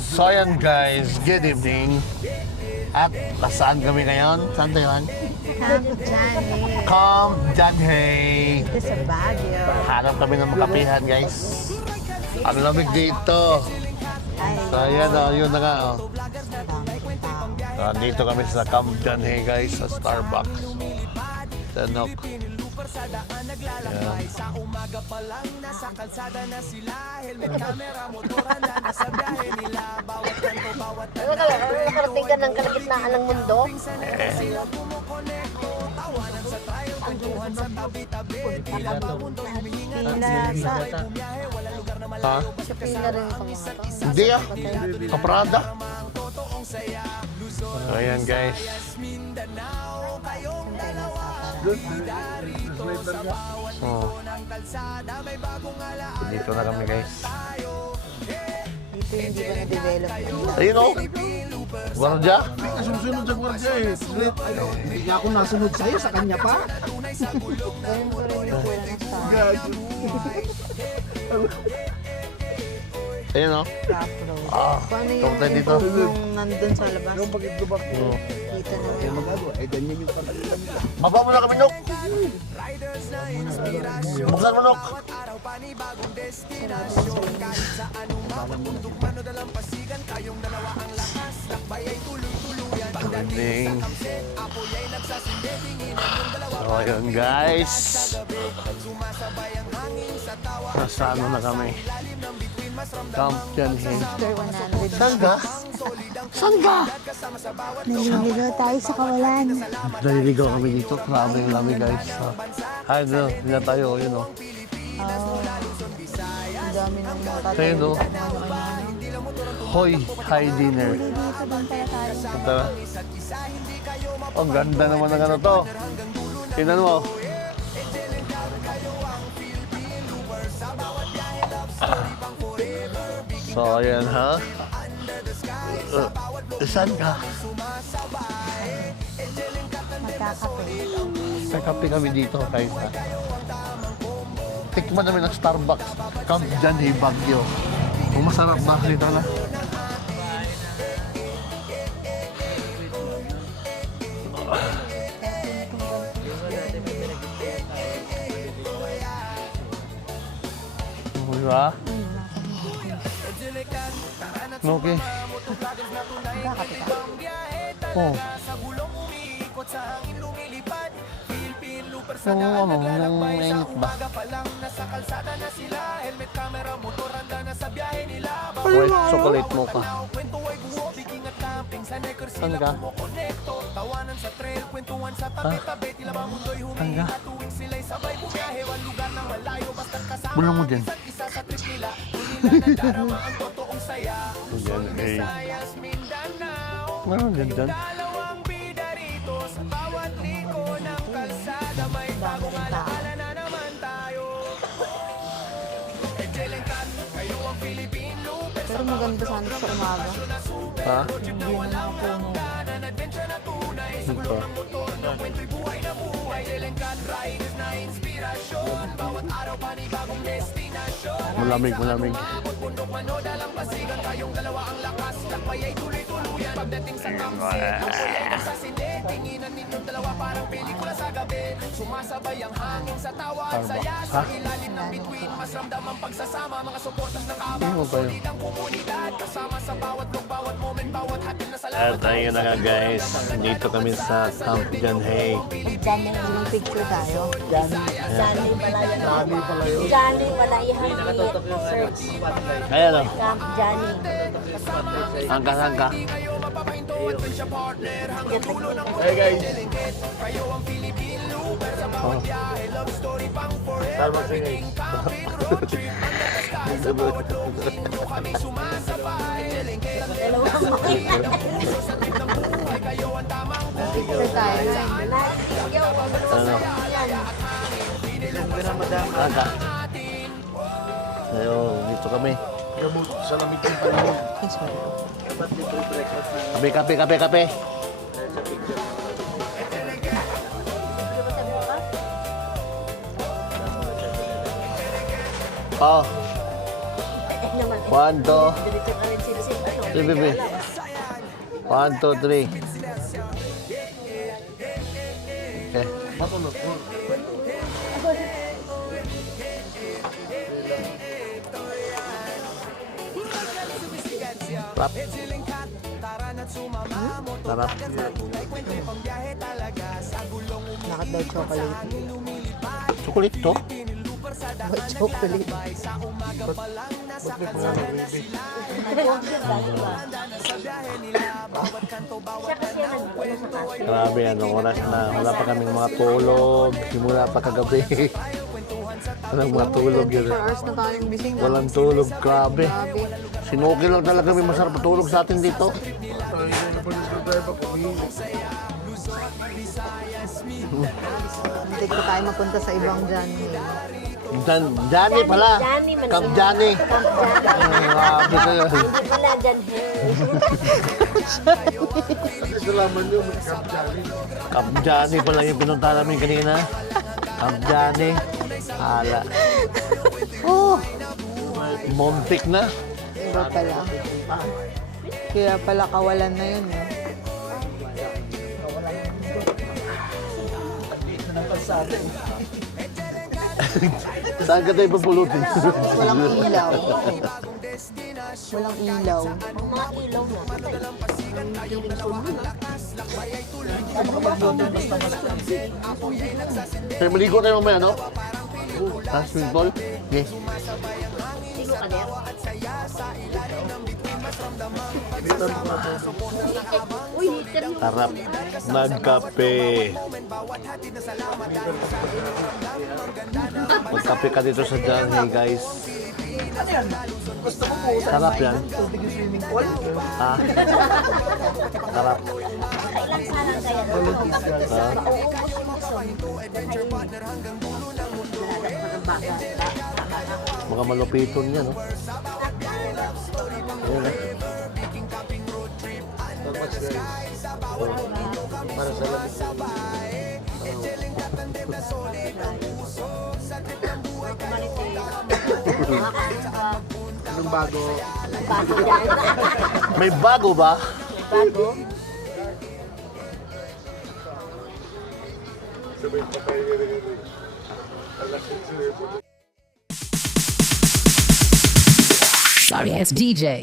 So ayan guys, good evening. At nasaan kami ngayon? Saan tayo? Camp Johnny. Camp Johnny. Ito sa Baguio. Hanap kami ng makapihan guys. Ang lamig dito. So ayan o, yun na nga o. So, dito kami sa Camp Johnny guys, sa Starbucks. Tanok. Ayan. Nakarating ka ng kalagitnaan ng mundo. Ha? Sa pila rin ito mga to. Hindi ah. Kaprada. So ayan guys. Oh. Dito na kami guys. Dito hindi pa na-develop. Ayun o. Guardia. Susunod sa gwardiya eh. Hindi niya ako nasunod sa'yo, sa kanya pa. Ganun ko rin yung kulang ng star. Ayun o. Rough road. Paano yung Torta dito. yung nandun sa labas? Yung pag-ibubak mo. Dito na Yung magagawa, eh ganyan yung pagkakita nila. Baba mo na kami, Nok. Buksan mo, Nok. Galing. So, ayun, guys. Nasa ano na kami? Camp Johnny. after 100. Saan ka? Saan ka? Naliligaw tayo sa kawalan. Naliligaw kami dito. Grabe yung lamig, guys. Ay, no. Hindi na tayo. Yun, o. Ang dami ng mga Sa'yo, no? Hoy, high dinner. Dito bang kaya tayo? Ito. Oh, ganda naman ng ano to. Tingnan mo. So, ayan ha. Saan ka? Magkakape. May kape kami dito guys ha. Tikman namin ng Starbucks. Camp Johnny Baguio. Kung masarap ba dito na. Diba? Okay. Magkakape ka. Oh. Yung ano, yung mainit ba? White chocolate mocha. Saan ka? Ha? Saan ka? Bulang mo din. Diyan, eh. Meron din dyan. Dami rin tao. Pero maganda sana sa umaga. Ha? Hindi na nakapuno. Ito. Malamig, malamig. Ha? Ano ba yun? At ayun na nga guys, dito kami sa Camp Johnny. Diyan na yung picture tayo. Dami pala yun. Johnny Malayahan Search Ayan o, Camp Johnny. angka-angka. Hey guys. Oh. Starbucks guys. Picture tayo. Ano? Angka. Ayun, dito kami. Gamot sa lamig ng panahon. Kape, kape, kape, kape. Oh. naman 1, 2, Diretso ka rin sinisip. Ano? Three, baby. 1, 2, 3. Okay. Makulot. Rap. Sarap. Bakit daw chocolate? Chocolate to? Bakit chocolate? Siya kasi ang nagpuno sa kaso. Grabe, ano, oras na. Wala pa kaming mga tulog. Simula pa kagabi. Walang mga tulog yun. 24 hours na tayong gising. Walang tulog. Grabe. Grabe. Sinuki lang talaga may masarap na tulog sa atin dito. Hindi ko tayo mapunta sa ibang dyan. Johnny pala. Johnny man. Camp Johnny. Camp Johnny. Grabe kayo. Hindi pala dyan. Camp Johnny pala yung pinunta namin kanina. Camp Johnny. Hala. Oh. Montik na. Iba pala. Kaya pala kawalan na yun. Eh. Saan ka tayo papulutin? Walang ilaw. Walang ilaw. Mga ilaw na. Tayo maligo tayo mamaya, no? Swimming pool? Okay. Sigo ka din. Uy, heater mo. Harap. Nagkape. Magkape ka dito sa Johnny, guys. Sarap yan. Ha? Sarap. Kailan sana kaya Ha? Mga malupiton yan, no? Ayan, eh. Para sa labis. Anong bago? bago dyan. May bago ba? Bago. Sorry ass DJ.